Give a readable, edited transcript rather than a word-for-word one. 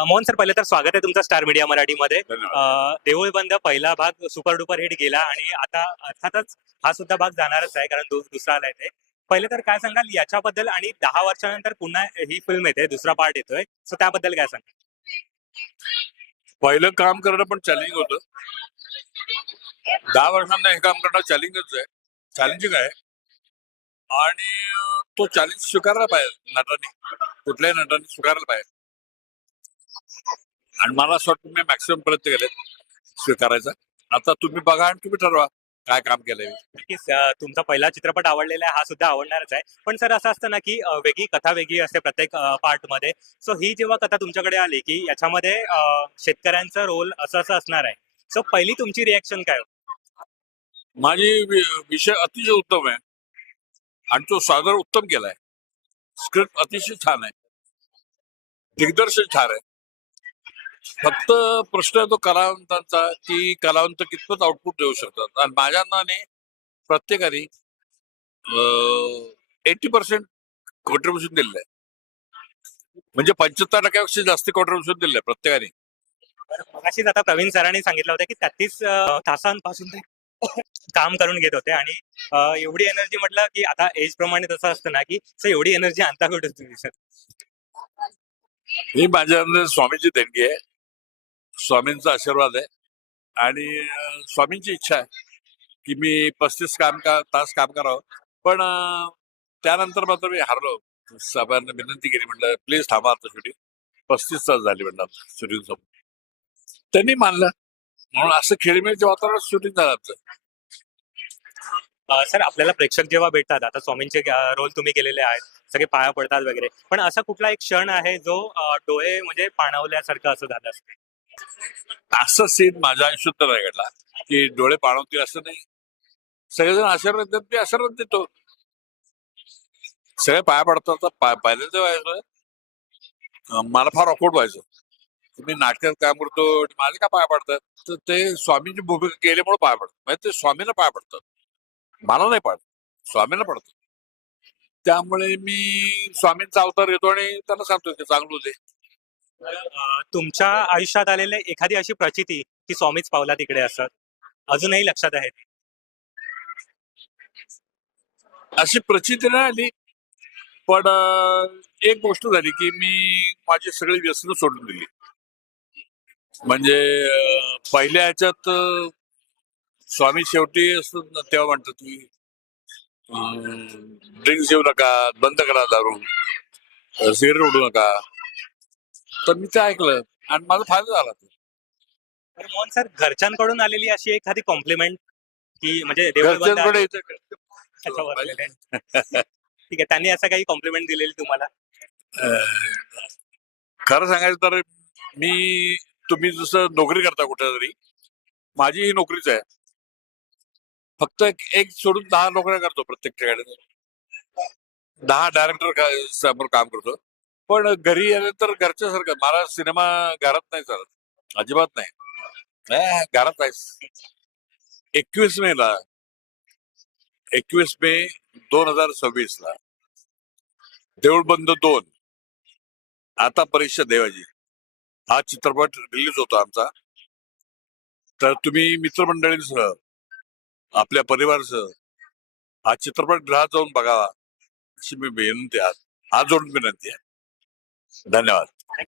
Mohan sir, पहिले तर स्वागत आहे तुमचं स्टार मीडिया मराठीमध्ये. धन्यवाद. देऊळ बंद पहिला भाग सुपर डुपर हिट गेला आणि आता अर्थातच हा सुद्धा भाग जाणारच आहे, कारण दुसरा आलाय ते. पहिले तर काय सांगाल याच्याबद्दल, आणि 10 वर्षानंतर पुन्हा ही फिल्म येते, दुसरा पार्ट येतोय, सो त्याबद्दल काय सांगाल? पहिलं काम करणं पण चॅलेंजिंग होतं. 10 वर्षांना हे काम करणं चॅलेंजच आहे, चॅलेंजिंग आहे. आणि तो चॅलेंज स्वीकारला पाहिजे नटाने, कुठल्याही नटाने स्वीकारला पाहिजे. आणि मला असं वाटतं मी मॅक्सिमम प्रयत्न केले स्वीकारायचा. आता तुम्ही बघा आणि तुम्ही ठरवा काय काम केलंय. नक्कीच, तुमचा पहिला चित्रपट आवडलेला आहे, हा सुद्धा आवडणारच आहे. पण सर, असं असतं ना की वेगळी कथा वेगळी असते प्रत्येक पार्ट मध्ये. सो ही जेव्हा कथा तुमच्याकडे आली की याच्यामध्ये शेतकऱ्यांचा रोल असं असं असणार आहे, सो पहिली तुमची रिॲक्शन काय होती? माझी विषय अतिशय उत्तम आहे आणि तो सादर उत्तम केलाय. स्क्रिप्ट अतिशय छान आहे, दिग्दर्शन छान आहे. फक्त प्रश्न आहे तो कलावंतांचा, की कलावंत कितपत आउटपुट देऊ शकतात. आणि माझ्या अंदाने प्रत्येकाने 80% कॉन्ट्रीब्युशन दिलेलं आहे, म्हणजे 75% जास्त कॉन्ट्रीब्युशन दिलेलं आहे प्रत्येकाने. मगाशीच आता प्रवीण सरांनी सांगितलं होतं की 33 तासांपासून ते काम करून घेत होते, आणि एवढी एनर्जी म्हटलं की आता एज प्रमाणे तसं असतं ना की सर एवढी एनर्जी आणता कुठे तुम्ही सर? ही माझ्या अंदाजे स्वामींची देणगी आहे, स्वामींचा आशीर्वाद आहे. आणि स्वामींची इच्छा आहे की मी 35 तास काम करावं. पण त्यानंतर मात्र मी हारलो. साहेबांना विनंती केली, म्हटलं प्लीज थांबा आता शूटिंग. 35 तास झाली म्हणलं शूटिंग संपून. त्यांनी मानलं, म्हणून असं खेळीमेळीच्या वातावरणात शूटिंग झालं आमचं. सर, आपल्याला प्रेक्षक जेव्हा भेटतात, आता स्वामींचे रोल तुम्ही केलेले आहेत, सगळे पाया पडतात वगैरे, पण असा कुठला एक क्षण आहे जो डोळे म्हणजे पाणावल्यासारखं असं झालं असतं? असं सीन माझ्या आयुष्यात तर नाही घडला की डोळे पाणवतील असं नाही. सगळेजण आशीर्वाद देतात, मी आशीर्वाद देतो. सगळे पाया पडतात. पहिल्यांदा व्हायचं मला फार ऑकवर्ड व्हायचं. मी नाटकात काम करतो आणि माझे का पाया पडतात, तर ते स्वामींची भूमिका केल्यामुळे पाया पडतात. म्हणजे ते स्वामींना पाया पडतात, मला नाही पडत, स्वामींना पडतात. त्यामुळे मी स्वामींचा अवतार येतो आणि त्यांना सांगतो की चांगलं होते. तुमच्या आयुष्यात आलेली एखादी अशी प्रचिती की स्वामीच पावला तिकडे असं अजूनही लक्षात आहे ती? अशी प्रचिती नाही आली, पण एक गोष्ट झाली की मी माझी सगळी व्यसनं सोडून दिली. म्हणजे पहिल्या ह्याच्यात स्वामी शेवटी असं तेव्हा म्हणतात की ड्रिंक्स घेऊ नका, बंद करा दारू, सिगरेट उडू नका. तर मी ते ऐकलं आणि माझा फायदा झाला. तर मोहन सर, घरच्यांकडून आलेली अशी एखादी कॉम्प्लिमेंट की म्हणजे देऊळ बंद घरच्यांकडे त्याच्यावर आलेलं आहे. ठीक आहे, त्यांनी असं काही कॉम्प्लिमेंट दिलेली तुम्हाला? खरं सांगायचं तर मी, तुम्ही जसं नोकरी करता कुठे तरी, माझी ही नोकरीच आहे. फक्त एक सोडून 10 नोकऱ्या करतो प्रत्येक ठिकाणी. 10 डायरेक्टर समोर काम करतो. पण घरी आल्यानंतर घरच्यासारखं मला सिनेमा घरात नाही चालत, अजिबात नाही. घरात नाही. 21 मे 2026 ला देऊळ बंद 2, आता परीक्षा देवाची, हा चित्रपट रिलीज होतो आमचा. तर तुम्ही मित्रमंडळींसह, आपल्या परिवारासह हा चित्रपट गृहात जाऊन बघावा, अशी मी विनंती हात जोडून विनंती आहे. धन्यवाद.